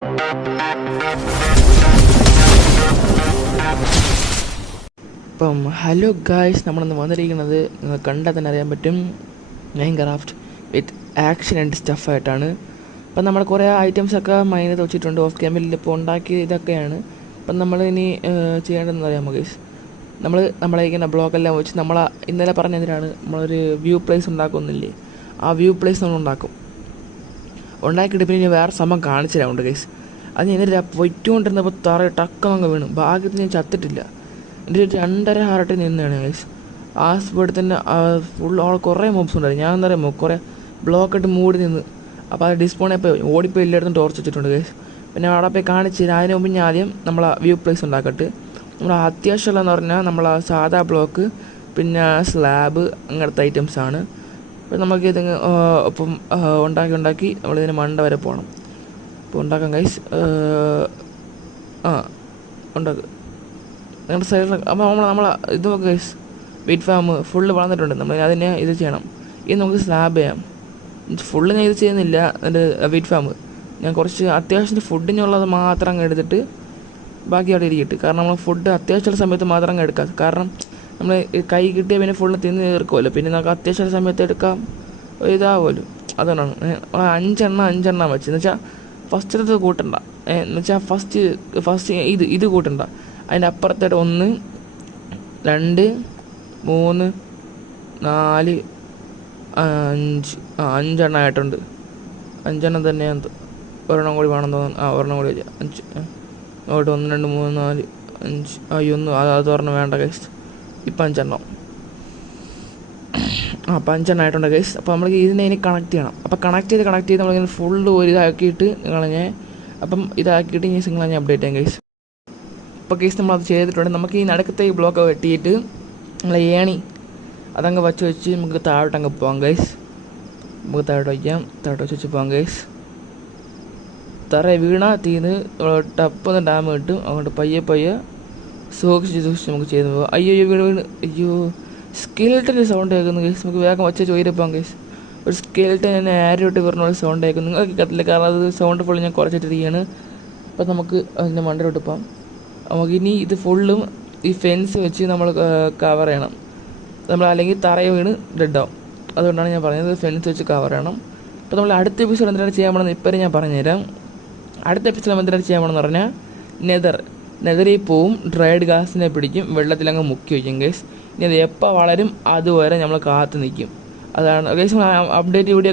അപ്പം hello guys, നമ്മളിന്ന് വന്നിരിക്കുന്നത് നിങ്ങൾ കണ്ടാൽ തന്നെ അറിയാൻ പറ്റും, മൈൻക്രാഫ്റ്റ് വിത്ത് ആക്ഷൻ ആൻഡ് സ്റ്റഫായിട്ടാണ്. അപ്പം നമ്മൾ കുറേ ഐറ്റംസൊക്കെ മൈനത്ത് വെച്ചിട്ടുണ്ട്. ഓഫ് ക്യാമ്പിൽ ഇപ്പോൾ ഉണ്ടാക്കി ഇതൊക്കെയാണ്. അപ്പം നമ്മൾ ഇനി ചെയ്യേണ്ടതെന്ന് അറിയാമോ ഗൈസ്, നമ്മളേക്കുന്ന ബ്ലോക്കെല്ലാം വെച്ച് ഇന്നലെ പറഞ്ഞതിനാണ് നമ്മളൊരു വ്യൂ പ്ലേസ് ഉണ്ടാക്കുന്നില്ലേ, ആ വ്യൂ പ്ലേസ് നമ്മൾ ഉണ്ടാക്കിയിട്ട് പിന്നെ വേറെ സംഭവം കാണിച്ചിട്ടുണ്ട് ഗൈസ്. അത് ഞാൻ പൊയ്റ്റുകൊണ്ടിരുന്നപ്പോൾ തറ ടക്കമങ്ങ് വീണു. ഭാഗ്യത്തിന് ഞാൻ ചത്തിട്ടില്ല. എൻ്റെ 2.5 ഹാർട്ടിൽ നിന്നാണ് ഗൈസ്. ആ സ്പോട്ടിൽ തന്നെ കുറേ മോബ്സ് ഉണ്ടായിരുന്നു. ഞാൻ എന്താ പറയുമ്പോൾ കുറേ ബ്ലോക്കിട്ട് മൂടി നിന്ന്. അപ്പോൾ അത് ഡിസ്പോണപ്പോൾ ഓടിപ്പോയി എല്ലായിടത്തും ടോർച്ച് വെച്ചിട്ടുണ്ട് ഗൈസ്. പിന്നെ അവിടെ പോയി കാണിച്ച് അതിന് മുമ്പ് ഞാൻ ആദ്യം നമ്മളെ വ്യൂ പ്ലേസ് ഉണ്ടാക്കട്ടെ. നമ്മൾ അത്യാവശ്യമുള്ളതെന്ന് പറഞ്ഞാൽ നമ്മളെ സാധാ ബ്ലോക്ക്, പിന്നെ സ്ലാബ്, അങ്ങനത്തെ ഐറ്റംസാണ്. അപ്പോൾ നമുക്കിത് ഒപ്പം ഉണ്ടാക്കി നമ്മളിതിന് മണ്ട വരെ പോകണം. അപ്പോൾ ഉണ്ടാക്കാം ഗൈസ്. ഉണ്ടാക്കുക നിങ്ങളുടെ സൈഡിൽ. അപ്പോൾ നമ്മൾ ഇത് നോക്കുക ഗൈസ്, വീറ്റ് ഫാം ഫുള്ള് വളർന്നിട്ടുണ്ട്. നമ്മൾ അതിനെ ഇത് ചെയ്യണം. ഇത് നമുക്ക് സ്ലാബ് ചെയ്യാം. ഫുള്ള് ഞാൻ ഇത് ചെയ്യുന്നില്ല. എൻ്റെ വീറ്റ് ഫാം ഞാൻ കുറച്ച് അത്യാവശ്യത്തിന് ഫുഡിനുള്ളത് മാത്രം അങ്ങ് എടുത്തിട്ട് ബാക്കി അവിടെ ഇരിക്കട്ടെ. കാരണം നമ്മൾ ഫുഡ് അത്യാവശ്യമുള്ള സമയത്ത് മാത്രം അങ്ങ് എടുക്കാം. കാരണം നമ്മൾ കൈ കിട്ടിയ പിന്നെ ഫുള്ള് തിന്ന് തീർക്കുമല്ലോ. പിന്നെ നമുക്ക് അത്യാവശ്യമുള്ള സമയത്ത് എടുക്കാം, ഇതാവുമല്ലോ. അതുകൊണ്ടാണ് 5 എണ്ണം വെച്ച്. എന്ന് വെച്ചാൽ ഫസ്റ്റത്തെ കൂട്ടണ്ട, എന്ന് വെച്ചാൽ ഫസ്റ്റ് ഇത് കൂട്ടണ്ട. അതിൻ്റെ അപ്പുറത്തായിട്ട് 1 2 3 4 5 5 ആയിട്ടുണ്ട്. 5 തന്നെയാണ്. ഒരെണ്ണം കൂടി വേണം തോന്നുന്നു. ഒരെണ്ണം കൂടി വെച്ചാൽ 5 അങ്ങോട്ട് 1 2 3 4 5 1 അതൊരെണ്ണം വേണ്ട ഗൈസ്. ഇപ്പം 5 അപ്പം 5 ആയിട്ടുണ്ട് ഗൈസ്. അപ്പോൾ നമ്മൾ ഇതിനെ ഇനി കണക്ട് ചെയ്യണം. അപ്പോൾ കണക്ട് ചെയ്ത് നമ്മളിങ്ങനെ ഫുള്ള് ഒരു ഇതാക്കിയിട്ട് അപ്പം ഇതാക്കിയിട്ട് ഇനി സിംഗിൾ അപ്ഡേറ്റ് ചെയ്യാം ഗൈസ്. അപ്പോൾ കേസ് നമ്മളത് ചെയ്തിട്ടുണ്ട്. നമുക്ക് ഈ നടുക്കത്തെ ഈ ബ്ലോക്ക് വെട്ടിയിട്ട് നമ്മൾ ഏണി അതങ്ങ് വെച്ച് നമുക്ക് താഴോട്ടങ്ങ് പോകാം ഗൈസ്. നമുക്ക് താഴോട്ട് വെച്ച് പോകാം ഗൈസ്. തറ വീണ തീന്ന് ടപ്പൊന്ന് ഡാം കിട്ടും. അതുകൊണ്ട് പയ്യെ സൂക്ഷിച്ച് നമുക്ക് ചെയ്ത് പോകാം. അയ്യോ വീണ് അയ്യോ സ്കെൽറ്റൻ്റെ സൗണ്ട് കേൾക്കുന്നു ഗൈസ്. നമുക്ക് വേഗം വച്ച് ചോദിരപ്പോകാം ഗൈസ്. ഒരു സ്കെൽറ്റൻ എന്നെ ആരോട്ട് പറഞ്ഞ പോലെ സൗണ്ട് കേൾക്കുന്നു. നിങ്ങൾക്ക് കേൾക്കത്തില്ല, കാരണം അത് സൗണ്ട് ഫുള്ള് ഞാൻ കുറച്ചിട്ടിരിക്കുകയാണ്. അപ്പോൾ നമുക്ക് അതിൻ്റെ മണ്ടയിലോട്ട് പോകാം. നമുക്കിനി ഇത് ഫുള്ളും ഈ ഫെൻസ് വെച്ച് നമ്മൾ കവർ ചെയ്യണം. നമ്മൾ അല്ലെങ്കിൽ തറയെ വീണ് ഡെഡാവും. അതുകൊണ്ടാണ് ഞാൻ പറഞ്ഞത് ഫെൻസ് വെച്ച് കവർ ചെയ്യണം. അപ്പോൾ നമ്മൾ അടുത്ത എപ്പിസോഡ് എന്തിനാണ് ചെയ്യാൻ പോകണമെന്ന് ഇപ്പം ഞാൻ പറഞ്ഞുതരാം. അടുത്ത എപ്പിസോഡ് എന്തിനാണ് ചെയ്യാൻ പോകണമെന്ന് പറഞ്ഞാൽ നെതറിൽ പോവും, ഡ്രൈഡ് ഗ്യാസിനെ പിടിക്കും, വെള്ളത്തിലങ്ങ് മുക്കി വയ്ക്കും ഗൈസ്. ഇനി അത് എപ്പോൾ വളരും അതുവരെ നമ്മൾ കാത്തു നിൽക്കും. അതാണ് ഗൈസ്. അപ്ഡേറ്റ് വീഡിയോ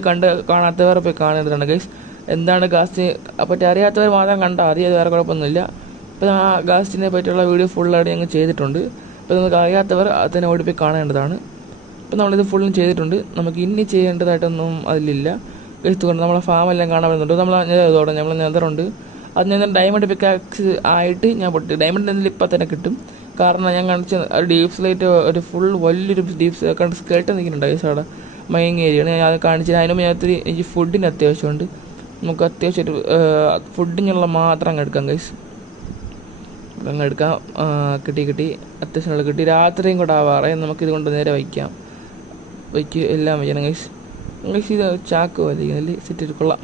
കാണാത്തവർ പോയി കാണേണ്ടതാണ് ഗൈസ്. എന്താണ് ഗാസ് പറ്റി അറിയാത്തവർ മാത്രം കണ്ടാൽ അറിയാതെ വേറെ കുഴപ്പമൊന്നുമില്ല. ഇപ്പോൾ ആ ഗാസിനെ പറ്റിയുള്ള വീഡിയോ ഫുള്ളായിട്ട് ഞങ്ങൾ ചെയ്തിട്ടുണ്ട്. അപ്പോൾ നിങ്ങൾക്ക് അറിയാത്തവർ അതിനെ ഓടിപ്പോയി കാണേണ്ടതാണ്. അപ്പോൾ നമ്മളിത് ഫുള്ളും ചെയ്തിട്ടുണ്ട്. നമുക്ക് ഇനി ചെയ്യേണ്ടതായിട്ടൊന്നും അതിലില്ല ഗൈസ്. കൊണ്ട് നമ്മളെ ഫാമെല്ലാം കാണാൻ വരുന്നുണ്ട്. നമ്മൾ നെതറുണ്ട്. അത് ഞാൻ ഡയമണ്ട് പിക്കാക്സ് ആയിട്ട് ഞാൻ പൊട്ടി. ഡയമണ്ട് എന്തെങ്കിലും ഇപ്പം തന്നെ കിട്ടും. കാരണം ഞാൻ കാണിച്ച ഡീപ് സ്ലൈറ്റ് ഒരു ഫുൾ വലിയൊരു ഡീപ് കണ്ട് സ്കേർട്ട് നിൽക്കുന്നുണ്ട് ഗൈസ്. അവിടെ മയങ്ങ ഏരിയയാണ് ഞാൻ അത് കാണിച്ചത്. അതിന് മുന്നേ എനിക്ക് ഫുഡിന് അത്യാവശ്യമുണ്ട്. നമുക്ക് അത്യാവശ്യം ഒരു ഫുഡിനുള്ള മാത്രം അങ്ങ് എടുക്കാം ഗൈസ്. അങ്ങ് എടുക്കാം. കിട്ടി അത്യാവശ്യമുള്ള കിട്ടി. രാത്രിയും കൂടെ ആവാറേ നമുക്കിത് കൊണ്ട് നേരെ വയ്ക്കാം. എല്ലാം വയ്ക്കണം ഗൈസ്. ഇത് ചാക്ക് വലിയ സെറ്റ് കൊള്ളാം,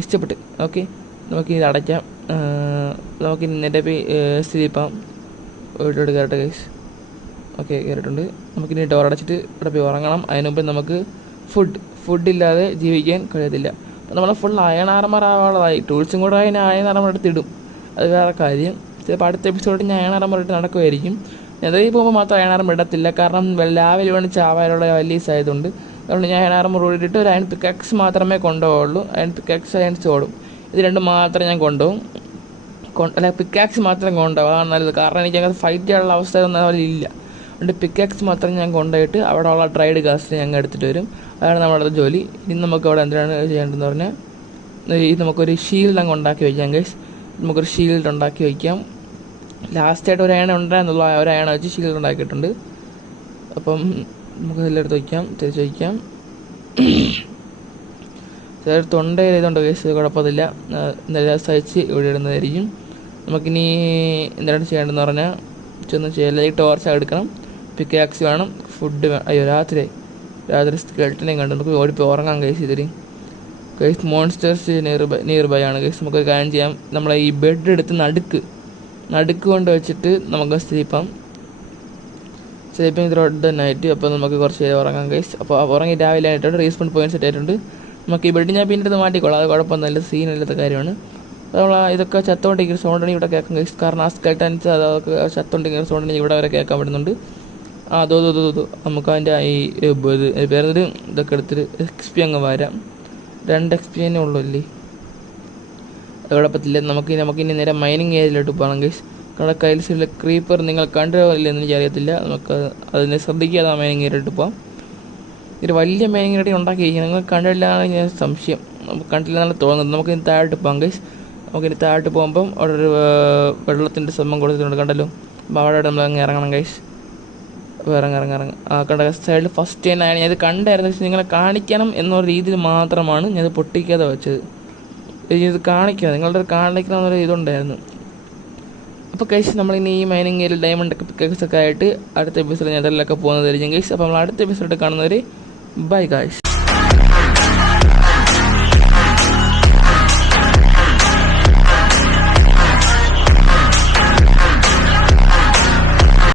ഇഷ്ടപ്പെട്ട്. ഓക്കെ, നമുക്കിത് അടയ്ക്കാം. നമുക്കിനി നേരെ പോയി സ്ലീപ്പാം. വീട്ടിലോട്ട് കയറട്ടെ ഗൈസ്. ഓക്കെ, കയറിയിട്ടുണ്ട്. നമുക്കിനി ഡോർ അടച്ചിട്ട് ഇവിടെ പോയി ഉറങ്ങണം. അതിനുമുമ്പ് നമുക്ക് ഫുഡില്ലാതെ ജീവിക്കാൻ കഴിയത്തില്ല. അപ്പോൾ നമ്മൾ ഫുൾ അയൺ ആർമർ ആവാനുള്ളതായി. ടൂൾസും കൂടെ അതിന് അയൺ ആർമർ എടുത്തിടും. അത് വേറെ കാര്യം. ചിലപ്പോൾ അടുത്ത എപ്പിസോഡിൽ ഞാൻ അയൺ ആർമർ ഇട്ട് നടക്കുമായിരിക്കും. നെതറിൽ പോകുമ്പോൾ മാത്രം അയൺ ആർമർ ഇടത്തില്ല, കാരണം ലാവിൽ വേണ്ടി ചാവാനുള്ള വലിയ ആയതുകൊണ്ട്. അതുകൊണ്ട് ഞാൻ അയൺ ആർമർ ഇട്ടിട്ട് ഒരു അയൺ പിക്കാക്സ് മാത്രമേ കൊണ്ടുപോകുള്ളൂ. അയൺ പിക്കാക്സ് അയൺ ചോടും, ഇത് രണ്ടും മാത്രമേ ഞാൻ കൊണ്ടുപോകും. പിക്കാക്സ് മാത്രം കൊണ്ടുപോകും, അതാണ് നല്ലത്. കാരണം എനിക്കത് ഫൈറ്റ് ചെയ്യാനുള്ള അവസ്ഥ ഒന്നും അതിലില്ല. അതുകൊണ്ട് പിക്കാക്സ് മാത്രം ഞാൻ കൊണ്ടുപോയിട്ട് അവിടെ ഉള്ള ഡ്രൈഡ് ഗ്യാസിന് ഞങ്ങൾ എടുത്തിട്ട് വരും. അതാണ് നമ്മുടെ ജോലി. ഇനി നമുക്ക് അവിടെ എന്തിനാണ് ചെയ്യേണ്ടതെന്ന് പറഞ്ഞാൽ, നമുക്കൊരു ഷീൽഡ് അങ്ങ് ഉണ്ടാക്കി വയ്ക്കാം ഗൈസ്. നമുക്കൊരു ഷീൽഡ് ഉണ്ടാക്കി വയ്ക്കാം. ലാസ്റ്റായിട്ട് ഒരു അയണ ഉണ്ടായിരുന്നുള്ള ഒരു അയണ വെച്ച് ഷീൽഡ് ഉണ്ടാക്കിയിട്ടുണ്ട്. അപ്പം നമുക്ക് എല്ലായിടത്ത് വയ്ക്കാം, തിരിച്ച് വയ്ക്കാം. ചില തൊണ്ടയിൽ ഇതുണ്ട് കേസ്, കുഴപ്പമില്ല. എന്തായാലും സഹിച്ച് ഇവിടെ ഇടുന്നതായിരിക്കും. നമുക്കിനി എന്താണ് ചെയ്യേണ്ടതെന്ന് പറഞ്ഞാൽ ചെന്ന് ചെയ്യില്ല. ഈ ടോർച്ച് എടുക്കണം, പിക്കാക്സ് വേണം, ഫുഡ് അയ്യോ രാത്രി സ്കെൽറ്റനെയും കണ്ടു. നമുക്ക് ഓടിപ്പോയി ഉറങ്ങാൻ കേസ്. ഇതിൽ ഗൈസ് മോൺസ്റ്റേഴ്സ് നിയർ ബൈ ആണ് ഗൈസ്. നമുക്കൊരു കാര്യം ചെയ്യാം, നമ്മളെ ഈ ബെഡ് എടുത്ത് നടുക്ക് കൊണ്ട് വെച്ചിട്ട് നമുക്ക് സ്ലീപ്പിംഗ് ത്രൂ ദ നൈറ്റ്. അപ്പോൾ നമുക്ക് കുറച്ച് നേരം ഉറങ്ങാം ഗൈസ്. അപ്പോൾ ഉറങ്ങി രാവിലെ ആയിട്ടുണ്ട്, റീസ്പോൺ പോയിന്റ് സെറ്റ് ആയിട്ടുണ്ട്. നമുക്ക് ഈ ബെഡ് ഞാൻ പിന്നീട് മാറ്റിക്കോളാം, അത് കുഴപ്പമൊന്നുമില്ല, സീനില്ലാത്ത കാര്യമാണ്. നമ്മൾ ഇതൊക്കെ ചത്തോണ്ടിരിക്കുന്ന സൗണ്ടാണ് ഇവിടെ കേൾക്കാൻ ഗൈസ്. കാരണം ആ സ്കെൽട്ടൻസ് അതൊക്കെ ചത്തോണ്ടിരിക്കുന്ന സൗണ്ടിന് ഇവിടെ വരെ കേൾക്കാൻ പറ്റുന്നുണ്ട്. അതോ നമുക്ക് അതിൻ്റെ ഈ വേറൊരു ഇതൊക്കെ എടുത്തിട്ട് XP അങ്ങ് വരാം. 2 XP തന്നെ ഉള്ളൂ അല്ലേ, അത് കുഴപ്പത്തില്ല. നമുക്കിനി നേരെ മൈനിങ് ഏരിയയിലോട്ട് പോകണം ഗൈസ്. നമ്മുടെ കയ്യിൽ ക്രീപ്പർ നിങ്ങൾ കണ്ടുപോയില്ലെന്ന് എനിക്ക് അറിയത്തില്ല, നമുക്ക് അതിനെ ശ്രദ്ധിക്കാതെ ആ മൈനിങ് ഏരിയയിലോട്ട് പോകാം. ഒരു വലിയ മൈനിങ് ഏരിയ ഉണ്ടാക്കിയിരിക്കുന്നത് നിങ്ങൾ കണ്ടില്ലാന്ന് ഞാൻ സംശയം, നമുക്ക് കണ്ടില്ലെന്നാണ് തോന്നുന്നത്. നമുക്കിനി താഴോട്ട് പോകാം ഗൈസ്. നമുക്കിനി താഴോട്ട് പോകുമ്പം അവിടെ ഒരു വെള്ളത്തിൻ്റെ സംഭവം കൊടുത്തിട്ടുണ്ട് കണ്ടല്ലോ. അപ്പോൾ അവിടെ നമ്മൾ അങ്ങ് ഇറങ്ങണം ഗൈസ്. ഇറങ്ങ ആ കണ്ട സൈഡിൽ ഫസ്റ്റ് ടൈം ആണ് ഞാനത് കണ്ടായിരുന്നു. പക്ഷേ നിങ്ങളെ കാണിക്കണം എന്നൊരു രീതിയിൽ മാത്രമാണ് ഞാനത് പൊട്ടിക്കാതെ വെച്ചത്. ഇത് കാണിക്കണം, നിങ്ങളുടെ കാണിക്കണം എന്നൊരു ഇതുണ്ടായിരുന്നു. അപ്പോൾ ഗൈസ് നമ്മളിനി ഈ മൈനിങ് ഏരിയയിൽ ഡയമണ്ട് പിക്കക്സ് ഒക്കെ ആയിട്ട് അടുത്ത എപ്പിസോഡ് ഞാൻ അതിലൊക്കെ പോകുന്നതായിരിക്കും ഗൈസ്. അപ്പോൾ നമ്മൾ അടുത്ത എപ്പിസോഡ് കാണുന്നവർ ബൈ ഗൈസ്.